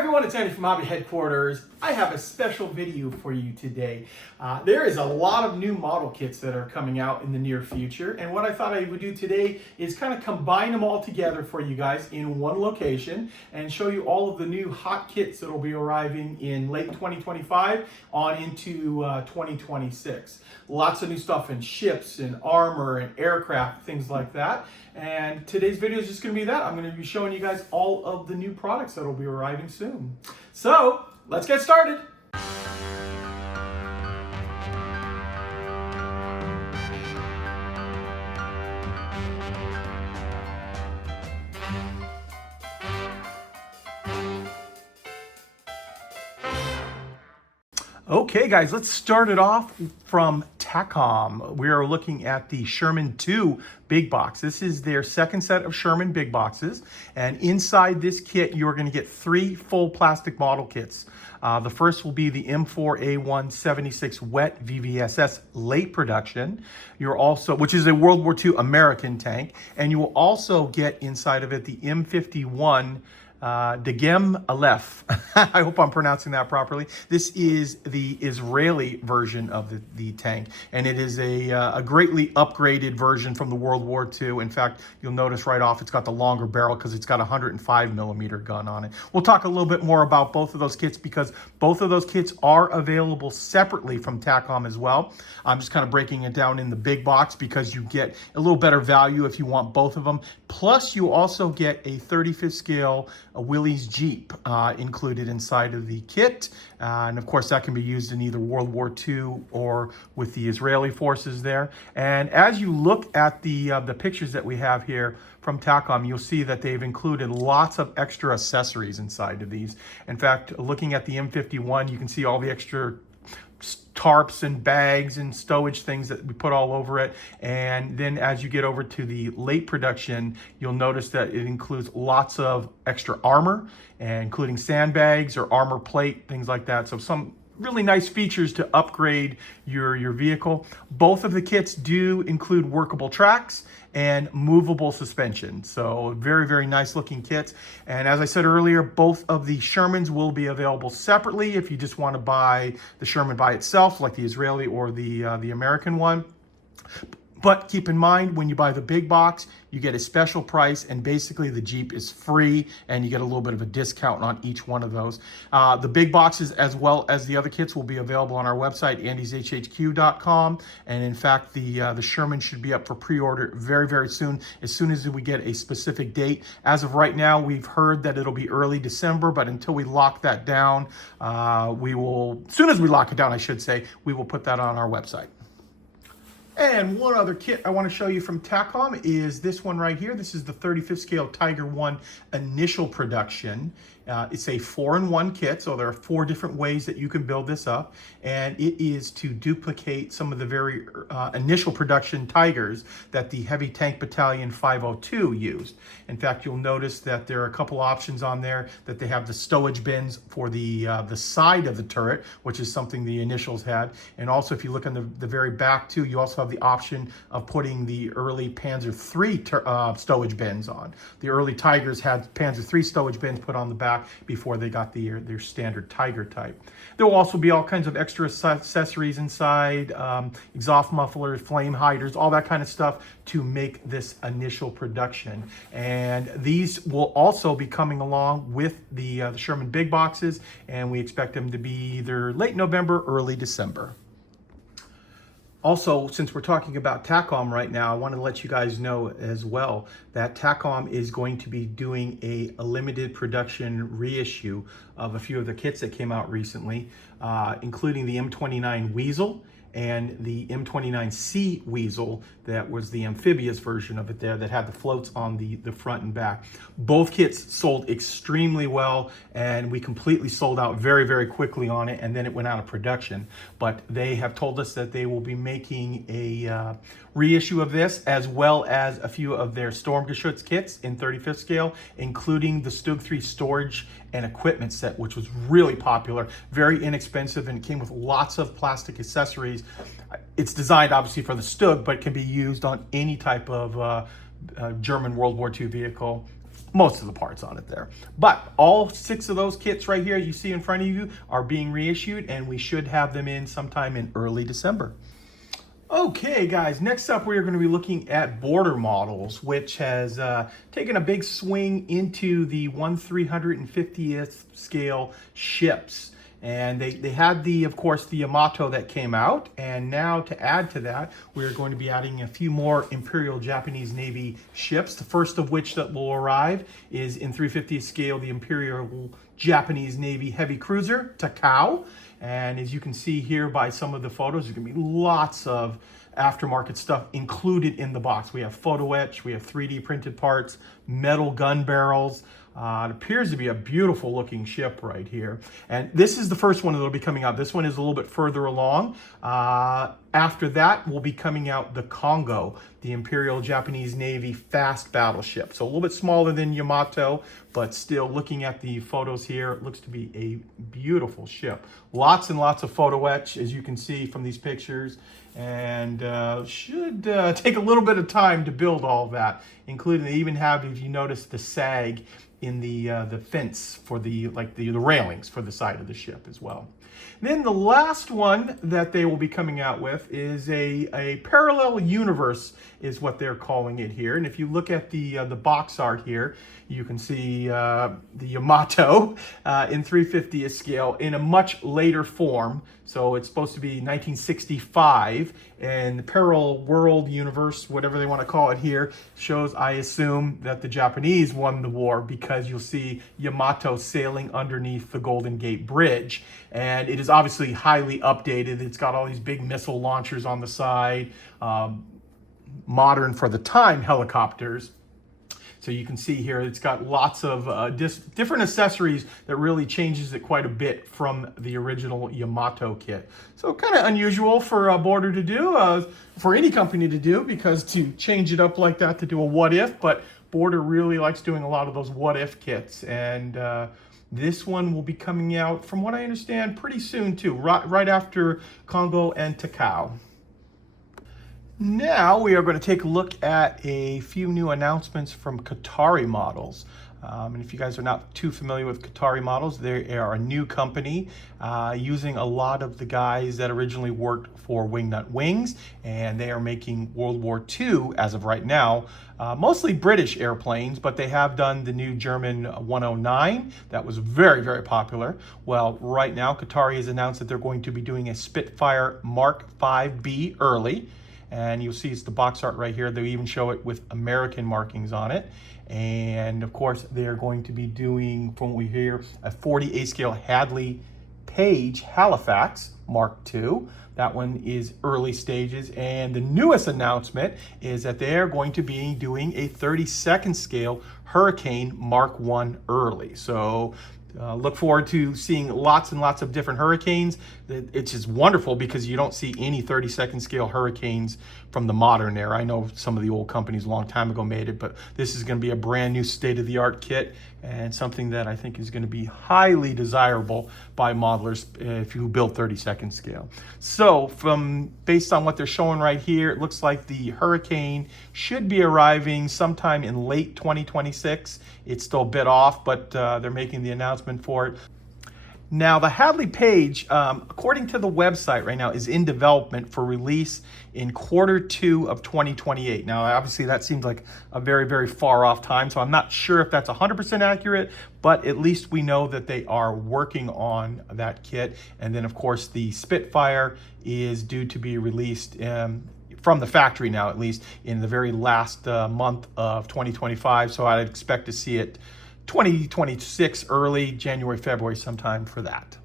everyone, it's Andy from Hobby Headquarters. I have a special video for you today. There is a lot of new model kits that are coming out in the near future, and what I thought I would do today is kind of combine them all together for you guys in one location and show you all of the new hot kits that will be arriving in late 2025 on into 2026. Lots of new stuff in ships and armor and aircraft, things like that. And today's video is just going to be that. I'm going to be showing you guys all of the new products that will be arriving soon. So let's get started. Okay guys, let's start it off from Takom. We are looking at the Sherman 2 big box. This is their second set of Sherman big boxes, and inside this kit you're going to get 3 full plastic model kits. The first will be the M4A176 wet VVSS late production. You're also, which is a World War II American tank, and you will also get inside of it the M51 Takom Aleph. I hope I'm pronouncing that properly. This is the Israeli version of the tank, and it is a greatly upgraded version from the World War II. In fact, you'll notice right off it's got the longer barrel because it's got a 105mm gun on it. We'll talk a little bit more about both of those kits because both of those kits are available separately from Takom as well. I'm just kind of breaking it down in the big box because you get a little better value if you want both of them. Plus, you also get a 35th scale Willys Jeep included inside of the kit. And of course, that can be used in either World War II or with the Israeli forces there. And as you look at the pictures that we have here from Takom, you'll see that they've included lots of extra accessories inside of these. In fact, looking at the M51, you can see all the extra tarps and bags and stowage things that we put all over it. And then as you get over to the late production, you'll notice that it includes lots of extra armor, including sandbags or armor plate, things like that. So some really nice features to upgrade your vehicle. Both of the kits do include workable tracks and movable suspension. So very, very nice looking kits. And as I said earlier, both of the Shermans will be available separately if you just want to buy the Sherman by itself, like the Israeli or the American one. But keep in mind, when you buy the big box, you get a special price, and basically the Jeep is free, and you get a little bit of a discount on each one of those. The big boxes, as well as the other kits, will be available on our website, andyshhq.com. And in fact, the Sherman should be up for pre-order very, very soon as we get a specific date. As of right now, we've heard that it'll be early December, but until we lock that down, as soon as we lock it down, I should say, we will put that on our website. And one other kit I want to show you from Takom is this one right here. This is the 35th scale Tiger 1 initial production. It's a 4-in-1 kit, so there are 4 different ways that you can build this up, and it is to duplicate some of the very initial production Tigers that the Heavy Tank Battalion 502 used. In fact, you'll notice that there are a couple options on there that they have the stowage bins for the side of the turret, which is something the initials had, and also if you look on the very back too, you also have the option of putting the early Panzer III stowage bins on. The early Tigers had Panzer III stowage bins put on the back before they got their standard Tiger type. There will also be all kinds of extra accessories inside, exhaust mufflers, flame hiders, all that kind of stuff to make this initial production. And these will also be coming along with the Sherman big boxes, and we expect them to be either late November, early December. Also, since we're talking about Takom right now, I want to let you guys know as well that Takom is going to be doing a limited production reissue of a few of the kits that came out recently, including the M29 Weasel and the M29C Weasel that was the amphibious version of it there that had the floats on the front and back. Both kits sold extremely well, and we completely sold out very, very quickly on it, and then it went out of production. But they have told us that they will be making a reissue of this, as well as a few of their Sturmgeschütz kits in 35th scale, including the Stug 3 storage and equipment set, which was really popular, very inexpensive, and it came with lots of plastic accessories. It's designed obviously for the Stug, but can be used on any type of German World War II vehicle. most of the parts on it there. But all 6 of those kits right here you see in front of you are being reissued, and we should have them in sometime in early December. Okay guys, next up we're going to be looking at Border Models, which has taken a big swing into the 1/350th scale ships. And they had of course, the Yamato that came out, and now to add to that, we're going to be adding a few more Imperial Japanese Navy ships. The first of which that will arrive is in 350th scale, the Imperial Japanese Navy Heavy Cruiser, Takom. And as you can see here by some of the photos, there's gonna be lots of aftermarket stuff included in the box. We have photo etch, we have 3D printed parts, metal gun barrels. It appears to be a beautiful looking ship right here. And this is the first one that will be coming out. This one is a little bit further along. After that will be coming out the Congo, the Imperial Japanese Navy fast battleship. So a little bit smaller than Yamato, but still looking at the photos here, it looks to be a beautiful ship. Lots and lots of photo etch, as you can see from these pictures. And should take a little bit of time to build all that, including they even have, if you notice, the sag in the fence for the railings for the side of the ship as well. Then the last one that they will be coming out with is a parallel universe, is what they're calling it here. And if you look at the box art here, you can see the Yamato in 350th scale in a much later form. So it's supposed to be 1965, and the parallel world universe, whatever they want to call it here, shows, I assume, that the Japanese won the war, because you'll see Yamato sailing underneath the Golden Gate Bridge. And it is obviously highly updated. It's got all these big missile launchers on the side, modern for the time helicopters. So you can see here, it's got lots of different accessories that really changes it quite a bit from the original Yamato kit. So kind of unusual for Border to do, for any company to do, because to change it up like that to do a what if, but Border really likes doing a lot of those what if kits. And this one will be coming out, from what I understand, pretty soon too, right after Congo and Takom. Now we are going to take a look at a few new announcements from Kotare Models. And if you guys are not too familiar with Kotare Models, they are a new company using a lot of the guys that originally worked for Wingnut Wings, and they are making World War II, as of right now, mostly British airplanes, but they have done the new German 109 that was very, very popular. Well, right now Kotare has announced that they're going to be doing a Spitfire Mark 5B early. And you'll see it's the box art right here. They even show it with American markings on it. And of course, they're going to be doing, from what we hear, a 48 scale Hadley Page Halifax Mark II. That one is early stages. And the newest announcement is that they're going to be doing a 32nd scale Hurricane Mark I early. So look forward to seeing lots and lots of different Hurricanes. It's just wonderful because you don't see any 32nd scale Hurricanes from the modern era. I know some of the old companies a long time ago made it, but this is going to be a brand new state-of-the-art kit, and something that I think is going to be highly desirable by modelers if you build 32nd scale. So based on what they're showing right here, it looks like the Hurricane should be arriving sometime in late 2026. It's still a bit off, but they're making the announcement for it. Now, the Hadley Page, according to the website right now, is in development for release in Q2 of 2028. Now, obviously, that seems like a very, very far off time, so I'm not sure if that's 100% accurate, but at least we know that they are working on that kit. And then, of course, the Spitfire is due to be released from the factory now, at least, in the very last month of 2025. So I'd expect to see it 2026, early January, February, sometime for that.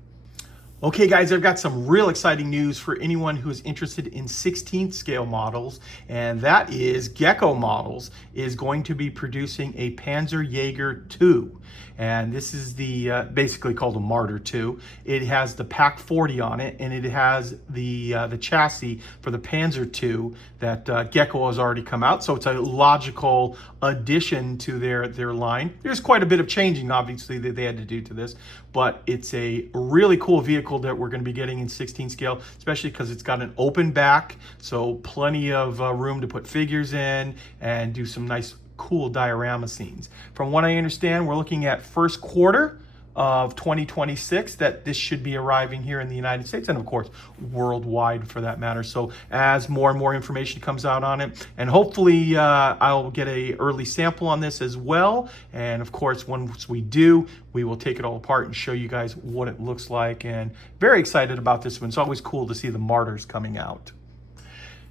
Okay guys, I've got some real exciting news for anyone who is interested in 16th scale models, and that is Gecko Models is going to be producing a Panzerjäger II. And this is the basically called a Martyr II. It has the Pack 40 on it, and it has the chassis for the Panzer II that Gecko has already come out. So it's a logical addition to their line. There's quite a bit of changing, obviously, that they had to do to this, but it's a really cool vehicle that we're going to be getting in 16 scale, especially because it's got an open back, so plenty of room to put figures in and do some nice cool diorama scenes. From what I understand, we're looking at first quarter of 2026 that this should be arriving here in the United States, and of course worldwide for that matter. So as more and more information comes out on it, and hopefully I'll get a early sample on this as well, and of course once we do, we will take it all apart and show you guys what it looks like. And very excited about this one. It's always cool to see the martyrs coming out.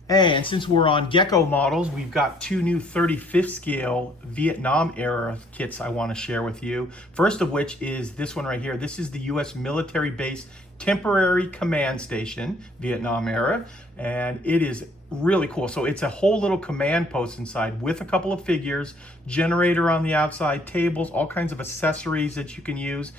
And since we're on Gecko models, we've got two new 35th scale Vietnam era kits I want to share with you. First of which is this one right here. This is the US military base temporary command station, Vietnam era, and it is really cool. So it's a whole little command post inside with a couple of figures, generator on the outside, tables, all kinds of accessories that you can use.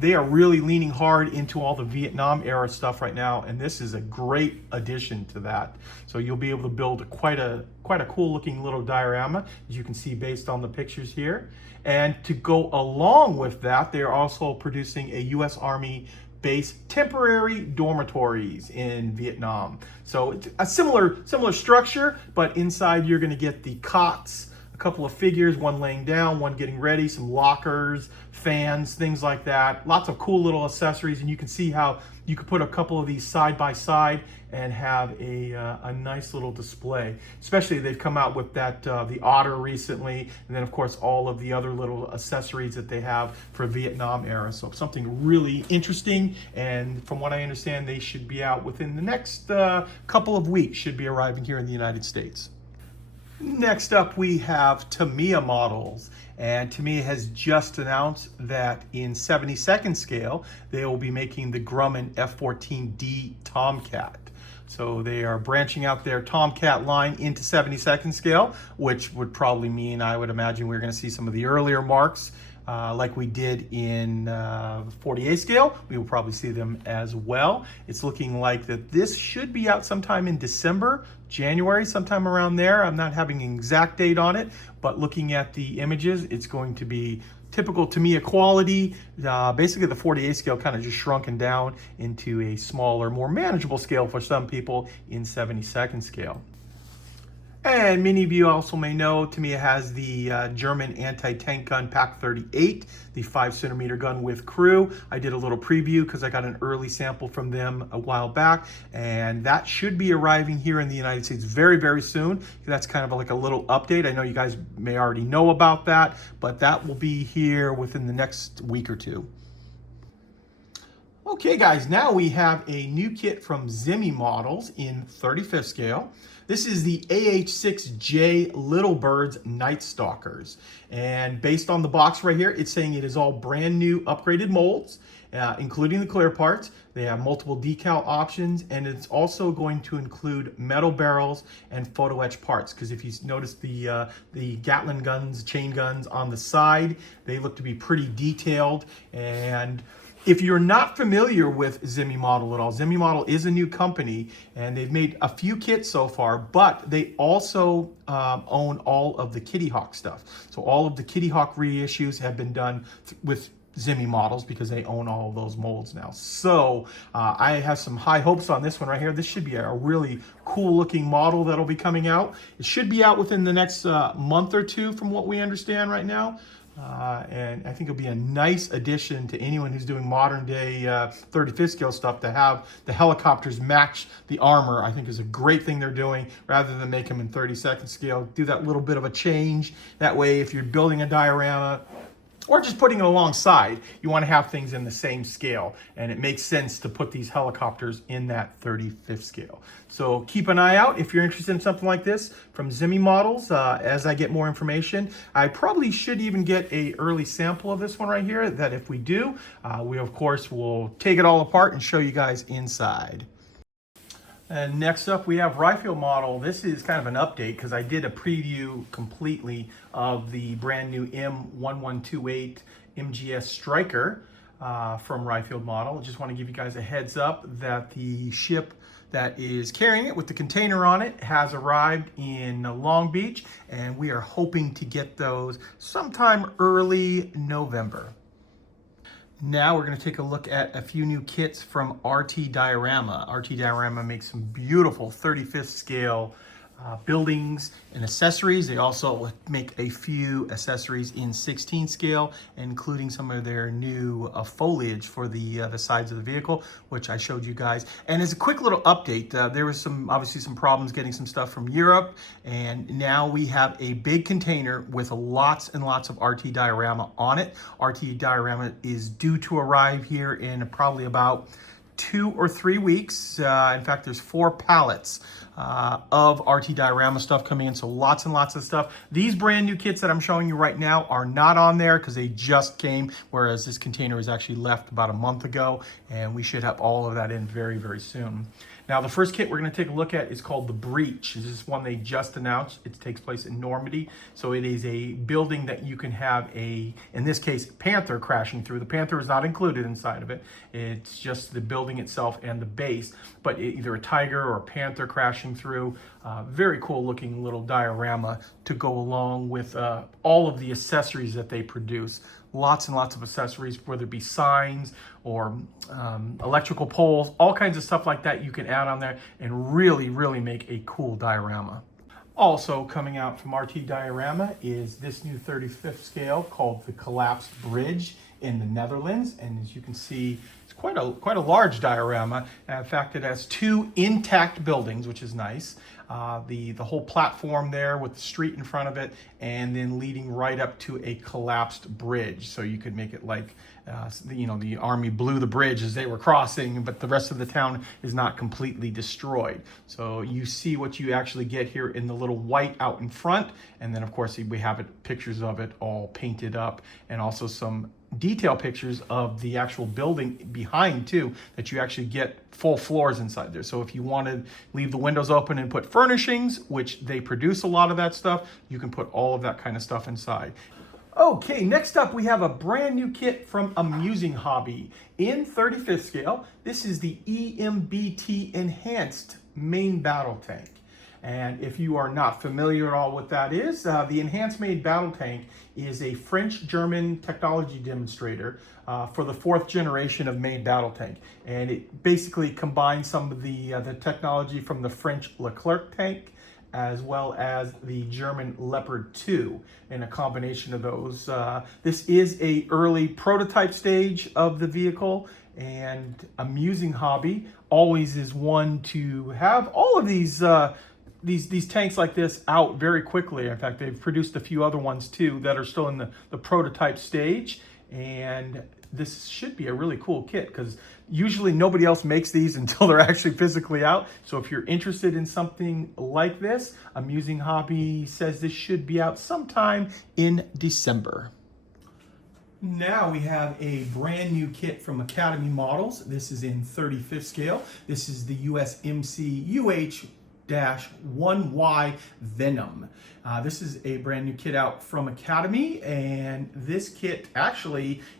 They are really leaning hard into all the Vietnam era stuff right now, and this is a great addition to that. So you'll be able to build quite a cool looking little diorama, as you can see based on the pictures here. And to go along with that, they're also producing a US Army base temporary dormitories in Vietnam. So it's a similar structure, but inside you're going to get the cots, a couple of figures, one laying down, one getting ready, some lockers, fans, things like that. Lots of cool little accessories, and you can see how you could put a couple of these side by side and have a nice little display. Especially they've come out with that the Otter recently, and then of course all of the other little accessories that they have for Vietnam era. So something really interesting, and from what I understand, they should be out within the next couple of weeks. Should be arriving here in the United States. Next up, we have Tamiya Models, and Tamiya has just announced that in 72nd scale, they will be making the Grumman F14D Tomcat. So they are branching out their Tomcat line into 72nd scale, which would probably mean, I would imagine, we're going to see some of the earlier marks like we did in 48 scale. We will probably see them as well. It's looking like that this should be out sometime in December, January, sometime around there. I'm not having an exact date on it, but looking at the images, it's going to be typical Tamiya quality. Basically the 48 scale kind of just shrunken down into a smaller, more manageable scale for some people in 72nd scale. And many of you also may know Tamiya has the German anti-tank gun Pak 38, the 5cm gun with crew. I did a little preview because I got an early sample from them a while back, and that should be arriving here in the United States very, very soon. That's kind of like a little update. I know you guys may already know about that, but that will be here within the next week or two. Okay guys, now we have a new kit from Zimi Models in 35th scale. This is the AH6J Little Birds Night Stalkers. And based on the box right here, it's saying it is all brand new upgraded molds, including the clear parts. They have multiple decal options, and it's also going to include metal barrels and photo etch parts. Because if you notice the Gatling guns, chain guns on the side, they look to be pretty detailed. And if you're not familiar with Zimi Model at all, Zimi Model is a new company, and they've made a few kits so far, but they also own all of the Kitty Hawk stuff. So all of the Kitty Hawk reissues have been done with Zimi Models because they own all of those molds now. So I have some high hopes on this one right here. This should be a really cool looking model that'll be coming out. It should be out within the next month or two from what we understand right now. And I think it'll be a nice addition to anyone who's doing modern day 35th scale stuff to have the helicopters match the armor. I think is a great thing they're doing, rather than make them in 32nd scale. Do that little bit of a change. That way, if you're building a diorama or just putting it alongside, you want to have things in the same scale, and it makes sense to put these helicopters in that 35th scale. So keep an eye out if you're interested in something like this from Zimi Models. As I get more information, I probably should even get an early sample of this one right here, that if we do, we of course will take it all apart and show you guys inside. And next up, we have Ryefield Model. This is kind of an update because I did a preview completely of the brand new M1128 MGS Striker from Ryefield Model. I just want to give you guys a heads up that the ship that is carrying it with the container on it has arrived in Long Beach, and we are hoping to get those sometime early November. Now we're going to take a look at a few new kits from RT Diorama. RT Diorama makes some beautiful 35th scale buildings and accessories. They also make a few accessories in 16 scale, including some of their new foliage for the sides of the vehicle, which I showed you guys. And as a quick little update, there was obviously some problems getting some stuff from Europe, and now we have a big container with lots and lots of RT Diorama on it. RT Diorama is due to arrive here in probably about 2 or 3 weeks. In fact, there's 4 pallets of RT Diorama stuff coming in, so lots and lots of stuff. These brand new kits that I'm showing you right now are not on there because they just came, whereas this container was actually left about a month ago, and we should have all of that in very, very soon. Now, the first kit we're going to take a look at is called the Breach. This is one they just announced. It takes place in Normandy. So it is a building that you can have in this case, panther crashing through. The panther is not included inside of it. It's just the building itself and the base, but either a tiger or a panther crashing through. Very cool looking little diorama to go along with all of the accessories that they produce. Lots and lots of accessories, whether it be signs or electrical poles, all kinds of stuff like that you can add on there and really, really make a cool diorama. Also coming out from RT Diorama is this new 35th scale called the Collapsed Bridge in the Netherlands. And as you can see, it's quite a large diorama. In fact, it has 2 intact buildings, which is nice. The whole platform there with the street in front of it, and then leading right up to a collapsed bridge. So you could make it like, the army blew the bridge as they were crossing, but the rest of the town is not completely destroyed. So you see what you actually get here in the little white out in front. And then of course we have pictures of it all painted up, and also some detail pictures of the actual building behind too, that you actually get full floors inside there. So if you want to leave the windows open and put furnishings, which they produce a lot of that stuff, you can put all of that kind of stuff inside. Okay, next up we have a brand new kit from Amusing Hobby in 35th scale. This is the EMBT Enhanced Main Battle Tank. And if you are not familiar at all what that is, the Enhanced Main Battle Tank is a French-German technology demonstrator for the 4th generation of main battle tank. And it basically combines some of the technology from the French Leclerc tank as well as the German Leopard 2 in a combination of those. This is a early prototype stage of the vehicle, and Amusing Hobby always is one to have all of these tanks like this out very quickly. In fact, they've produced a few other ones too that are still in the prototype stage, and this should be a really cool kit because usually nobody else makes these until they're actually physically out. So if you're interested in something like this, Amusing Hobby says this should be out sometime in December. Now we have a brand new kit from Academy Models. This is in 35th scale. This is the USMC UH-1Y Venom. This is a brand new kit out from Academy, and this kit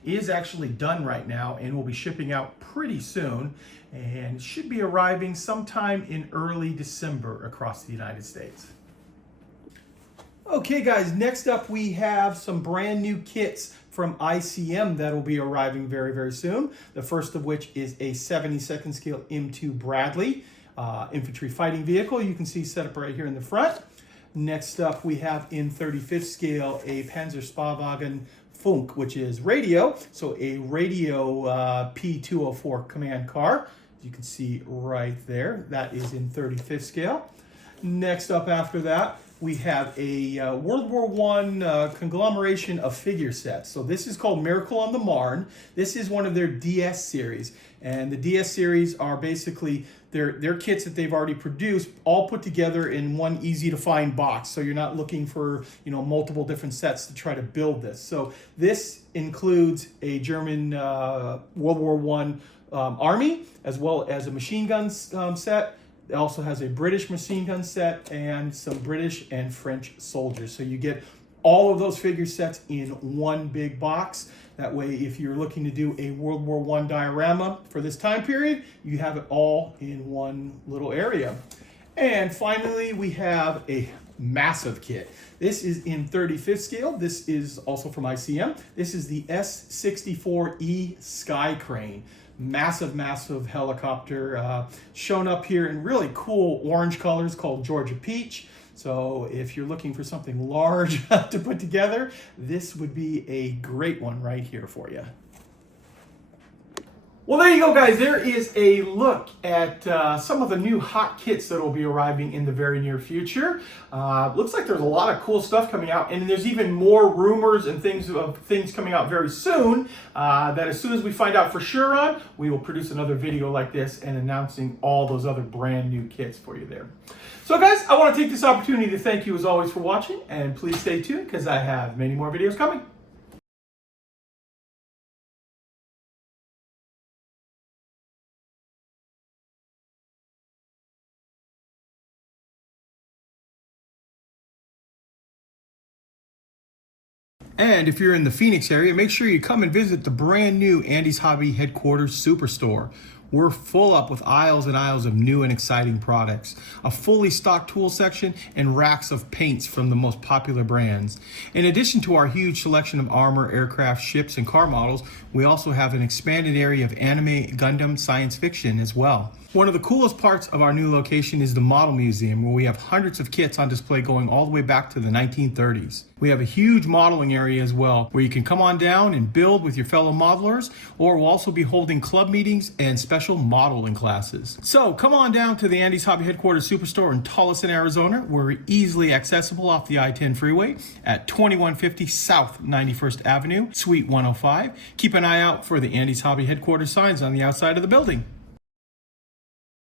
is actually done right now and will be shipping out pretty soon, and should be arriving sometime in early December across the United States. Okay guys, next up we have some brand new kits from ICM that will be arriving very, very soon. The first of which is a 72nd scale M2 Bradley infantry fighting vehicle. You can see set up right here in the front. Next up we have in 35th scale a Panzerspahwagen Funk, which is radio. So a radio P204 command car. You can see right there. That is in 35th scale. Next up after that, we have a World War I conglomeration of figure sets. So this is called Miracle on the Marne. This is one of their DS series. And the DS series are basically their kits that they've already produced, all put together in one easy to find box. So you're not looking for multiple different sets to try to build this. So this includes a German World War I army, as well as a machine gun set. It also has a British machine gun set and some British and French soldiers. So you get all of those figure sets in one big box. That way, if you're looking to do a World War I diorama for this time period, you have it all in one little area. And finally, we have a massive kit. This is in 35th scale. This is also from ICM. This is the S64E Sky Crane. Massive, massive helicopter, shown up here in really cool orange colors called Georgia Peach. So if you're looking for something large to put together, this would be a great one right here for you. Well, there you go, guys. There is a look at some of the new hot kits that will be arriving in the very near future. Looks like there's a lot of cool stuff coming out, and there's even more rumors and things coming out very soon that as soon as we find out for sure on, we will produce another video like this and announcing all those other brand new kits for you there. So guys, I want to take this opportunity to thank you as always for watching, and please stay tuned because I have many more videos coming. And if you're in the Phoenix area, make sure you come and visit the brand new Andy's Hobby Headquarters Superstore. We're full up with aisles and aisles of new and exciting products, a fully stocked tool section, and racks of paints from the most popular brands. In addition to our huge selection of armor, aircraft, ships, and car models, we also have an expanded area of anime, Gundam, science fiction as well. One of the coolest parts of our new location is the Model Museum, where we have hundreds of kits on display going all the way back to the 1930s. We have a huge modeling area as well, where you can come on down and build with your fellow modelers, or we'll also be holding club meetings and special modeling classes. So come on down to the Andy's Hobby Headquarters Superstore in TOLLESON, Arizona. We're easily accessible off the I-10 freeway at 2150 South 91st Avenue, Suite 105. Keep an eye out for the Andy's Hobby Headquarters signs on the outside of the building.